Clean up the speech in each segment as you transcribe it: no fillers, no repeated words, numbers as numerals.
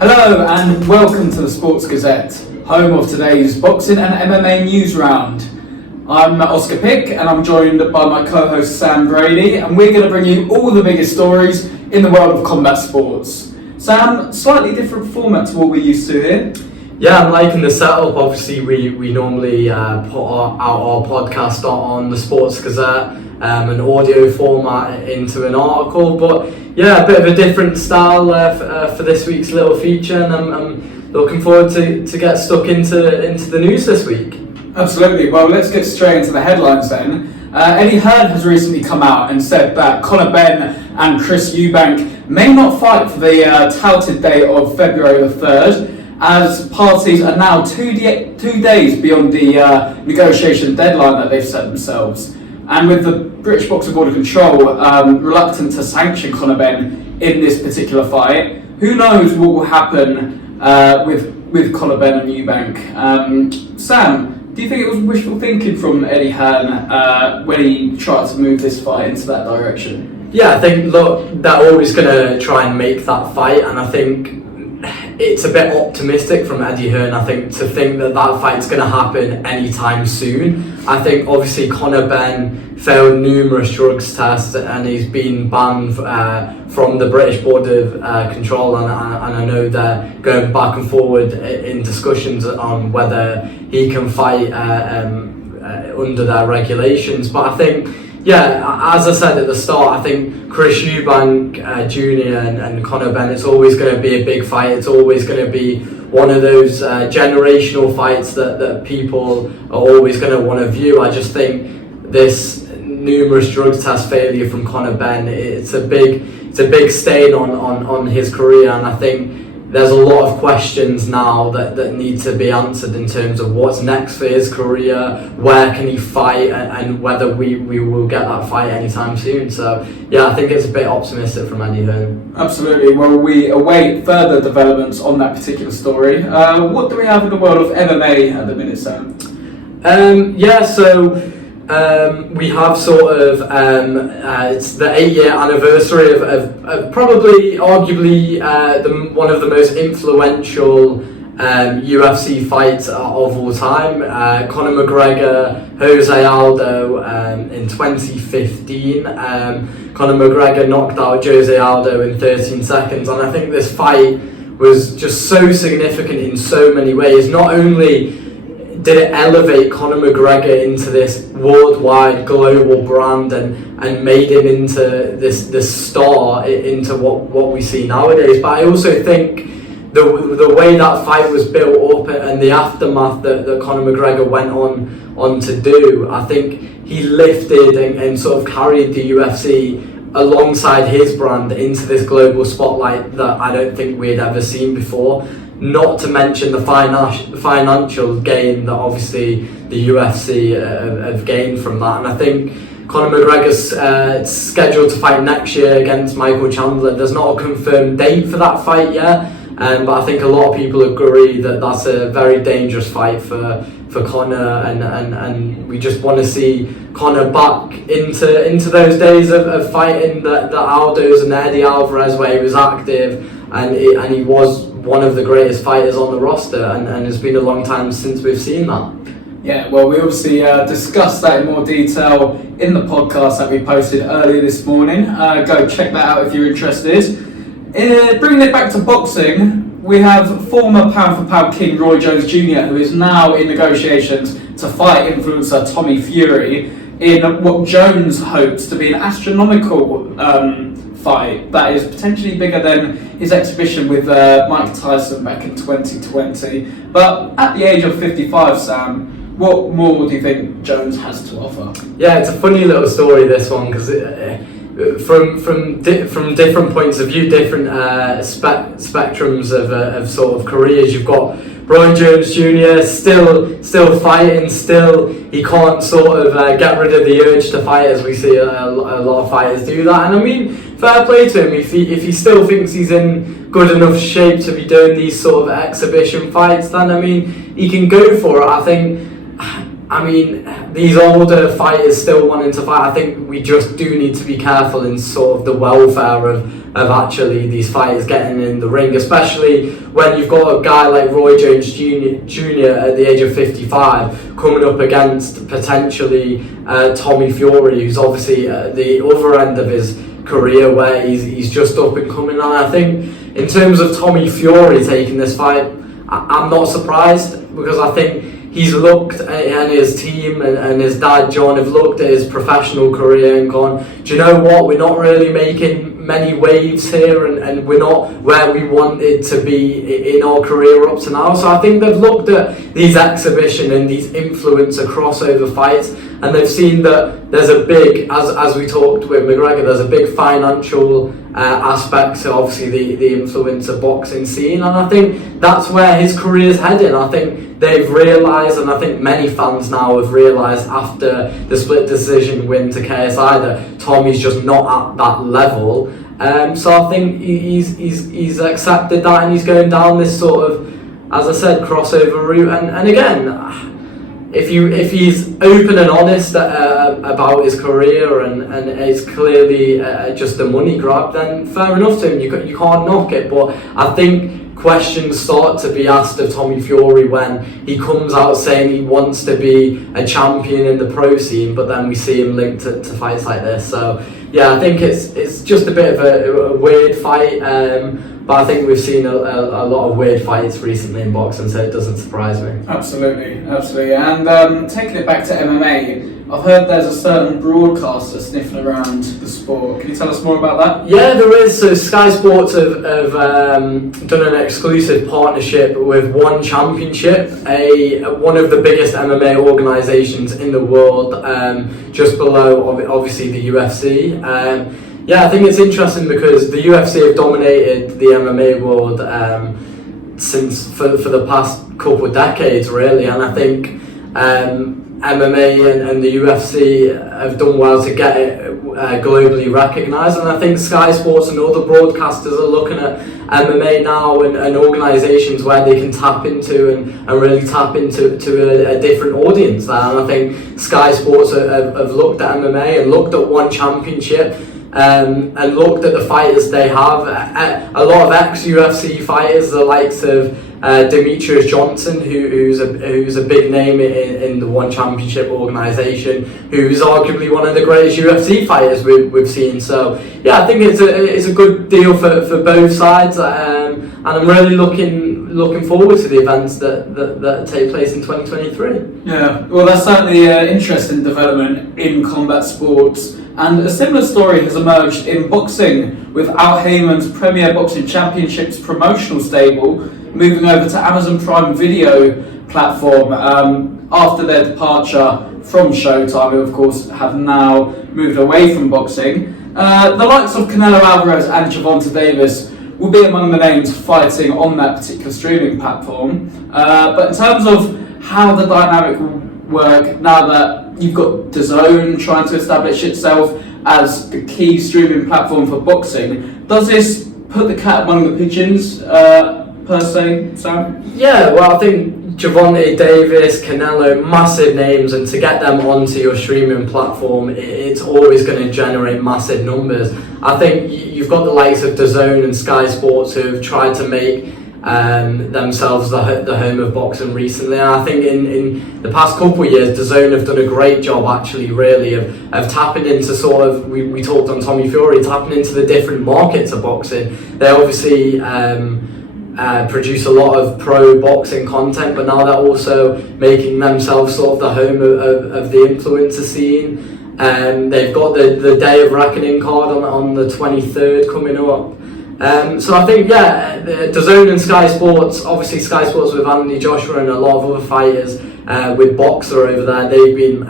Hello and welcome to the Sports Gazette, home of today's boxing and MMA news round. I'm Oscar Pick and I'm joined by my co-host Sam Brady, and we're going to bring you all the biggest stories in the world of combat sports. Sam, slightly different format to what we're used to here. Yeah, I'm liking the setup. Obviously, we normally put out our podcast on the Sports Gazette, an audio format into an article. But yeah, a bit of a different style for this week's little feature, and I'm looking forward to get stuck into the news this week. Absolutely. Well, let's get straight into the headlines then. Eddie Hearn has recently come out and said that Conor Benn and Chris Eubank may not fight for the touted date of February the 3rd, as parties are now 2 days beyond the negotiation deadline that they've set themselves. And with the British Boxing Board of Control reluctant to sanction Conor Benn in this particular fight, who knows what will happen with Conor Benn and Eubank. Sam, do you think it was wishful thinking from Eddie Hearn when he tried to move this fight into that direction? Yeah, I think, look, they're always going to try and make that fight, and I think it's a bit optimistic from Eddie Hearn, I think, to think that fight's going to happen anytime soon. I think obviously Conor Benn failed numerous drugs tests and he's been banned from the British Board of Control, and I know they're going back and forward in discussions on whether he can fight under their regulations. But I think, yeah, as I said at the start, I think Chris Eubank Jr. and Conor Benn, it's always going to be a big fight. It's always going to be one of those generational fights that people are always going to want to view. I just think this numerous drug test failure from Conor Benn, it's a big stain on his career, and I think there's a lot of questions now that need to be answered in terms of what's next for his career, where can he fight, and whether we will get that fight anytime soon. So yeah, I think it's a bit optimistic from Eddie Hearn. Absolutely. Well, we await further developments on that particular story. What do we have in the world of MMA at the minute, Sam? We have sort of it's the 8-year anniversary of probably arguably one of the most influential UFC fights of all time. Conor McGregor, Jose Aldo in 2015. Conor McGregor knocked out Jose Aldo in 13 seconds, and I think this fight was just so significant in so many ways. Not only did it elevate Conor McGregor into this worldwide global brand and made him into this star into what we see nowadays, but I also think the way that fight was built up and the aftermath that Conor McGregor went on to do, I think he lifted and sort of carried the UFC alongside his brand into this global spotlight that I don't think we had ever seen before. Not to mention the financial gain that obviously the UFC have gained from that. And I think Conor McGregor's scheduled to fight next year against Michael Chandler. There's not a confirmed date for that fight yet, but I think a lot of people agree that that's a very dangerous fight for Conor, and we just want to see Conor back into those days of fighting the Aldos and the Eddie Alvarez, where he was active and he was one of the greatest fighters on the roster, and it's been a long time since we've seen that. Yeah, well, we obviously discussed that in more detail in the podcast that we posted earlier this morning. Go check that out if you're interested. Bringing it back to boxing, we have former pound-for-pound king Roy Jones Jr., who is now in negotiations to fight influencer Tommy Fury in what Jones hopes to be an astronomical fight that is potentially bigger than his exhibition with Mike Tyson back in 2020. But at the age of 55, Sam, what more do you think Jones has to offer? Yeah, it's a funny little story, this one, because from different points of view, different spectrums of sort of careers. You've got Roy Jones Jr. still fighting, he can't sort of get rid of the urge to fight, as we see a lot of fighters do that. And I mean, fair play to him, if he still thinks he's in good enough shape to be doing these sort of exhibition fights, then I mean, he can go for it. I think I mean, these older fighters still wanting to fight, I think we just do need to be careful in sort of the welfare of actually these fighters getting in the ring, especially when you've got a guy like Roy Jones Jr. at the age of 55 coming up against potentially Tommy Fury, who's obviously at the other end of his career where he's just up and coming. And I think in terms of Tommy Fury taking this fight, I'm not surprised, because I think he's looked at, and his team and his dad John have looked at his professional career and gone, do you know what, we're not really making many waves here, and we're not where we wanted to be in our career up to now. So I think they've looked at these exhibition and these influencer crossover fights, and they've seen that there's a big, as we talked with McGregor, there's a big financial aspect to obviously the influencer boxing scene, and I think that's where his career's heading. I think they've realised, and I think many fans now have realised after the split decision win to KSI, that Tommy's just not at that level. So I think he's accepted that, and he's going down this sort of, as I said, crossover route. And again, if he's open and honest about his career and it's clearly just a money grab, then fair enough to him. You can't knock it. But I think questions start to be asked of Tommy Fury when he comes out saying he wants to be a champion in the pro scene, but then we see him linked to fights like this. So yeah, I think it's just a bit of a weird fight. But I think we've seen a lot of weird fights recently in boxing, so it doesn't surprise me. Absolutely. And taking it back to MMA, I've heard there's a certain broadcaster sniffing around the sport. Can you tell us more about that? Yeah, there is. So Sky Sports have done an exclusive partnership with One Championship, one of the biggest MMA organisations in the world, just below obviously the UFC. Yeah, I think it's interesting because the UFC have dominated the MMA world since for the past couple of decades, really, and I think MMA and the UFC have done well to get it globally recognised, and I think Sky Sports and other broadcasters are looking at MMA now and organisations where they can tap into and really tap into a different audience there. And I think Sky Sports have looked at MMA and looked at One Championship and looked at the fighters they have. A lot of ex-UFC fighters, the likes of Demetrius Johnson, who's a big name in the One Championship organisation, who's arguably one of the greatest UFC fighters we've seen. So yeah, I think it's a good deal for both sides, and I'm really looking forward to the events that take place in 2023. Yeah, well, that's certainly an interesting development in combat sports. And a similar story has emerged in boxing, with Al Heyman's Premier Boxing Championships promotional stable moving over to Amazon Prime Video platform after their departure from Showtime, who of course have now moved away from boxing. The likes of Canelo Alvarez and Gervonta Davis will be among the names fighting on that particular streaming platform. But in terms of how the dynamic will work now that you've got DAZN trying to establish itself as the key streaming platform for boxing, does this put the cat among the pigeons, per se, Sam? Yeah, well, I think Gervonta Davis, Canelo, massive names, and to get them onto your streaming platform, it's always going to generate massive numbers. I think you've got the likes of DAZN and Sky Sports who have tried to make themselves the home of boxing recently, and I think in the past couple of years DAZN have done a great job actually really of tapping into sort of, we talked on Tommy Fury, tapping into the different markets of boxing. They obviously produce a lot of pro boxing content, but now they're also making themselves sort of the home of the influencer scene. They've got the Day of Reckoning card on the 23rd coming up. So I think, yeah, DAZN and Sky Sports, obviously Sky Sports with Anthony Joshua and a lot of other fighters with Boxer over there, they've been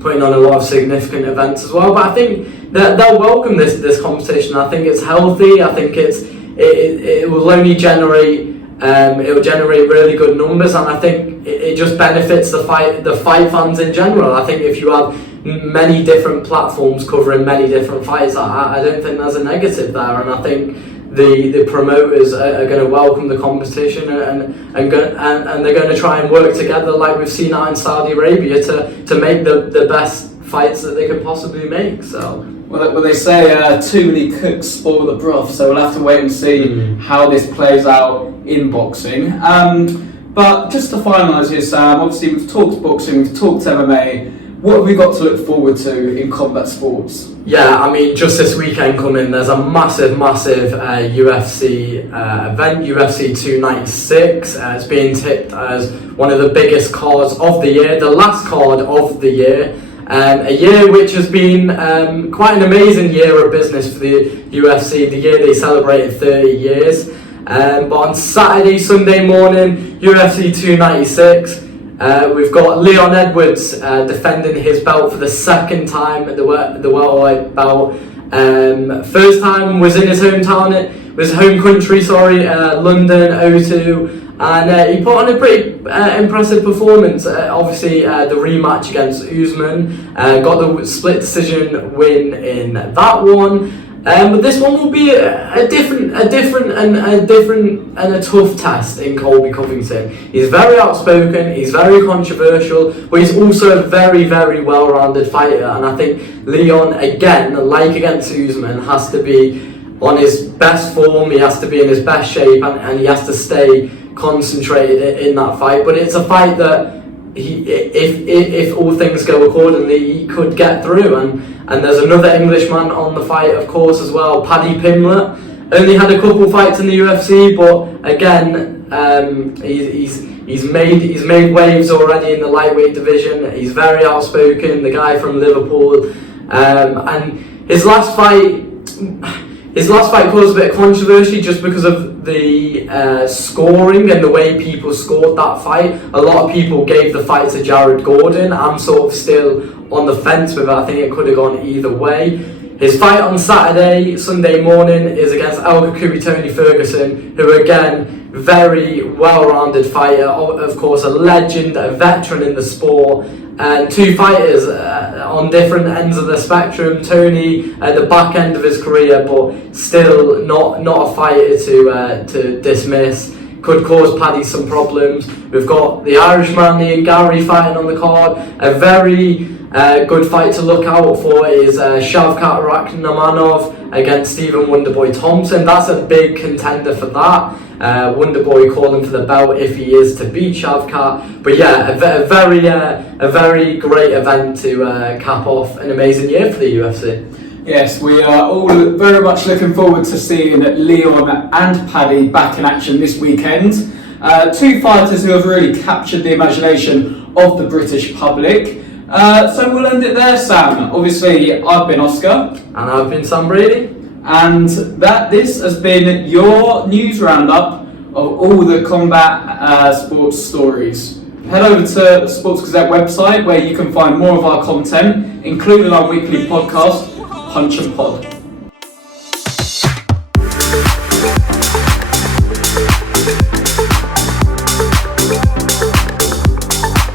putting on a lot of significant events as well. But I think that they'll welcome this competition. I think it's healthy. I think it will only generate really good numbers, and I think it just benefits the fight fans in general. I think if you have many different platforms covering many different fights, I don't think there's a negative there, and I think the promoters are going to welcome the competition and they're going to try and work together like we've seen out in Saudi Arabia to make the best fights that they could possibly make. So. Well, they say too many cooks spoil the broth, so we'll have to wait and see how this plays out in boxing. But just to finalise here, Sam, obviously we've talked boxing, we've talked MMA. What have we got to look forward to in combat sports? Yeah, I mean, just this weekend coming, there's a massive UFC event, UFC 296. It's being tipped as one of the biggest cards of the year, the last card of the year. A year which has been quite an amazing year of business for the UFC, the year they celebrated 30 years. But on Saturday, Sunday morning, UFC 296, we've got Leon Edwards defending his belt for the second time at the welterweight belt. First time was in his hometown, his home country, London, O2. And he put on a pretty impressive performance. Obviously, the rematch against Usman, got the split decision win in that one. But this one will be a different and a tough test in Colby Covington. He's very outspoken, he's very controversial, but he's also a very, very well-rounded fighter. And I think Leon, again, like against Usman, has to be on his best form. He has to be in his best shape, and he has to stay concentrated in that fight. But it's a fight that if all things go accordingly, he could get through. And there's another Englishman on the fight, of course, as well, Paddy Pimblett. Only had a couple fights in the UFC, but again, he's made waves already in the lightweight division. He's very outspoken, the guy from Liverpool, and his last fight caused a bit of controversy just because of the scoring and the way people scored that fight. A lot of people gave the fight to Jared Gordon. I'm sort of still on the fence with it. I think it could have gone either way. His fight on Saturday, Sunday morning, is against El Kakui Tony Ferguson, who again, very well-rounded fighter, of course a legend, a veteran in the sport, and two fighters on different ends of the spectrum. Tony at the back end of his career, but still not a fighter to dismiss. Could cause Paddy some problems. We've got the Irishman Ian Gary fighting on the card. A very good fight to look out for is Shavkat Rakhmonov against Stephen Wonderboy Thompson. That's a big contender for that. Wonderboy calling for the belt if he is to beat Shavkat. But yeah, a very great event to cap off an amazing year for the UFC. Yes, we are all very much looking forward to seeing Leon and Paddy back in action this weekend. Two fighters who have really captured the imagination of the British public. So we'll end it there, Sam. Obviously, I've been Oscar. And I've been Sam Brady. And this has been your news roundup of all the combat sports stories. Head over to the Sports Gazette website where you can find more of our content, including our weekly podcast, Punch and Pod.